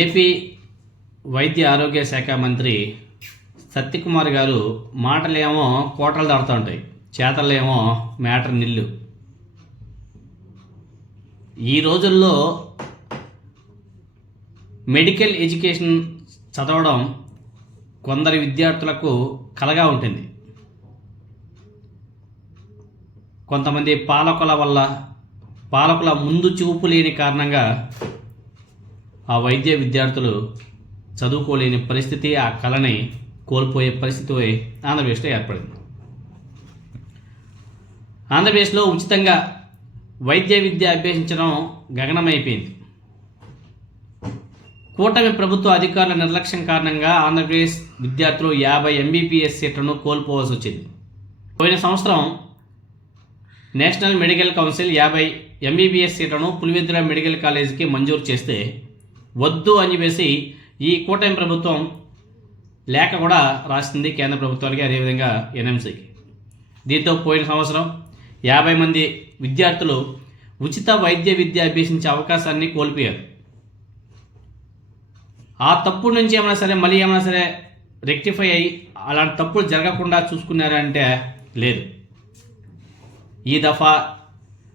AP వైద్య ఆరోగ్య శాఖ మంత్రి సత్యకుమార్ గారు మాటలేమో కోటలు దాడుతూ ఉంటాయి. చేతలేమో మ్యాటర్ నిల్లు. ఈ రోజుల్లో మెడికల్ ఎడ్యుకేషన్ చదవడం కొందరి విద్యార్థులకు కలగా ఉంటుంది. కొంతమంది పాలకుల వల్ల పాలకుల ముందు చూపు లేని కారణంగా ఆ వైద్య విద్యార్థులు చదువుకోలేని పరిస్థితి ఆ కళని కోల్పోయే పరిస్థితి ఆంధ్రప్రదేశ్లో ఏర్పడింది. ఆంధ్రప్రదేశ్లో ఉచితంగా వైద్య విద్య అభ్యసించడం గగనమైపోయింది. కూటమి ప్రభుత్వ అధికారుల నిర్లక్ష్యం కారణంగా ఆంధ్రప్రదేశ్ విద్యార్థులు యాభై ఎంబీపీఎస్ సీట్లను కోల్పోవాల్సి వచ్చింది. పోయిన సంవత్సరం నేషనల్ మెడికల్ కౌన్సిల్ యాభై ఎంబీబీఎస్ సీట్లను పులివెందుల మెడికల్ కాలేజీకి మంజూరు చేస్తే వద్దు అని చెప్పేసి ఈ కూటమి ప్రభుత్వం లేఖ కూడా రాసింది కేంద్ర ప్రభుత్వానికి అదేవిధంగా ఎన్ఎంసీకి. దీంతో పోయిన సంవత్సరం యాభై మంది విద్యార్థులు ఉచిత వైద్య విద్య అభ్యసించే అవకాశాన్ని కోల్పోయారు. ఆ తప్పు నుంచి ఏమైనా సరే మళ్ళీ ఏమైనా సరే రెక్టిఫై అయ్యి అలాంటి తప్పులు జరగకుండా చూసుకున్నారంటే లేదు. ఈ దఫా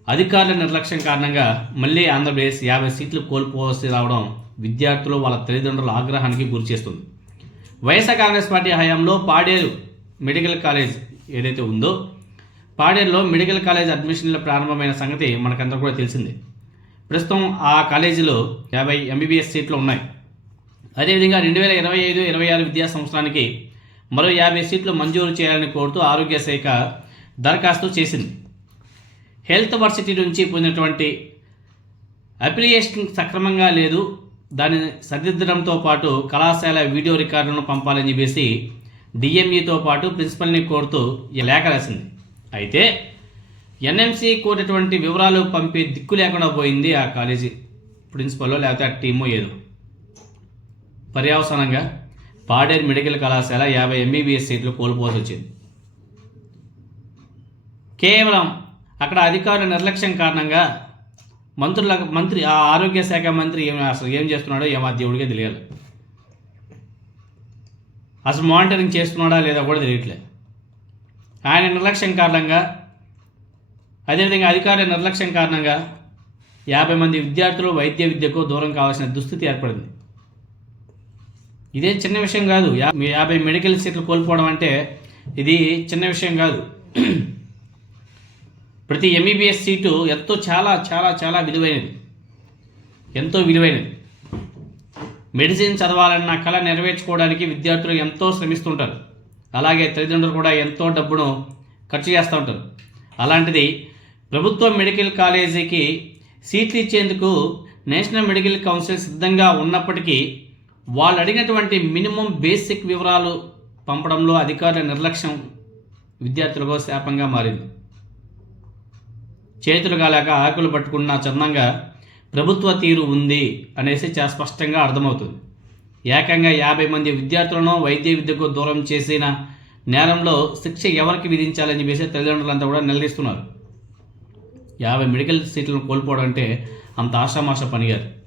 అధికారుల నిర్లక్ష్యం కారణంగా మళ్ళీ ఆంధ్రప్రదేశ్ యాభై సీట్లు కోల్పోవలసి రావడం విద్యార్థులు వాళ్ళ తల్లిదండ్రుల ఆగ్రహానికి గురి చేస్తుంది. వైఎస్ఆర్ కాంగ్రెస్ పార్టీ హయాంలో పాడేరు మెడికల్ కాలేజ్ ఏదైతే ఉందో పాడేరులో మెడికల్ కాలేజ్ అడ్మిషన్లు ప్రారంభమైన సంగతి మనకందరూ కూడా తెలిసిందే. ప్రస్తుతం ఆ కాలేజీలో యాభై ఎంబీబీఎస్ సీట్లు ఉన్నాయి. అదేవిధంగా రెండు వేల ఇరవై ఐదు ఇరవై ఆరు విద్యా సంవత్సరానికి మరో యాభై సీట్లు మంజూరు చేయాలని కోరుతూ ఆరోగ్య శాఖ దరఖాస్తు చేసింది. హెల్త్ వర్సిటీ నుంచి పొందినటువంటి అప్లికేషన్ సక్రమంగా లేదు. దాన్ని సరిదిద్దడంతో పాటు కళాశాల వీడియో రికార్డులను పంపాలని చెప్పేసి డిఎంఈతో పాటు ప్రిన్సిపల్ని కోరుతూ ఈ లేఖ రాసింది. అయితే ఎన్ఎంసీ కోరినటువంటి వివరాలు పంపే దిక్కు లేకుండా పోయింది ఆ కాలేజీ ప్రిన్సిపల్లో లేకపోతే ఆ టీమో ఏదో. పర్యవసానంగా పాడేరు మెడికల్ కళాశాల యాభై ఎంబీబీఎస్ సీట్లు కోల్పోవాల్సి వచ్చింది. కేవలం అక్కడ అధికారుల నిర్లక్ష్యం కారణంగా మంత్రుల మంత్రి ఆ ఆరోగ్య శాఖ మంత్రి ఏం అసలు ఏం చేస్తున్నాడో ఏమో దేవుడికే తెలియాలి. అసలు మానిటరింగ్ చేస్తున్నాడా లేదా కూడా తెలియట్లేదు ఆయన నిర్లక్ష్యం కారణంగా అదేవిధంగా అధికారుల నిర్లక్ష్యం కారణంగా యాభై మంది విద్యార్థులు వైద్య విద్యకు దూరం కావాల్సిన దుస్థితి ఏర్పడింది. ఇదే చిన్న విషయం కాదు. యాభై మెడికల్ సీట్లు కోల్పోవడం అంటే ఇది చిన్న విషయం కాదు. ప్రతి ఎంబీబీఎస్ సీటు ఎంతో చాలా చాలా చాలా విలువైనది. ఎంతో విలువైనది. మెడిసిన్ చదవాలన్న కళ నెరవేర్చుకోవడానికి విద్యార్థులు ఎంతో శ్రమిస్తుంటారు. అలాగే తల్లిదండ్రులు కూడా ఎంతో డబ్బును ఖర్చు చేస్తూ ఉంటారు. అలాంటిది ప్రభుత్వ మెడికల్ కాలేజీకి సీట్లు ఇచ్చేందుకు నేషనల్ మెడికల్ కౌన్సిల్ సిద్ధంగా ఉన్నప్పటికీ వాళ్ళు అడిగినటువంటి మినిమం బేసిక్ వివరాలు పంపడంలో అధికారుల నిర్లక్ష్యం విద్యార్థులకు శాపంగా మారింది. చేతులు కాలేక ఆకులు పట్టుకున్న చందంగా ప్రభుత్వ తీరు ఉంది అనేసి చాలా స్పష్టంగా అర్థమవుతుంది. ఏకంగా యాభై మంది విద్యార్థులను వైద్య విద్యకు దూరం చేసిన నేరంలో శిక్ష ఎవరికి విధించాలని చెప్పేసి తల్లిదండ్రులంతా కూడా నిలదీస్తున్నారు. యాభై మెడికల్ సీట్లను కోల్పోవడం అంటే అంత ఆషామాష పని కాదు.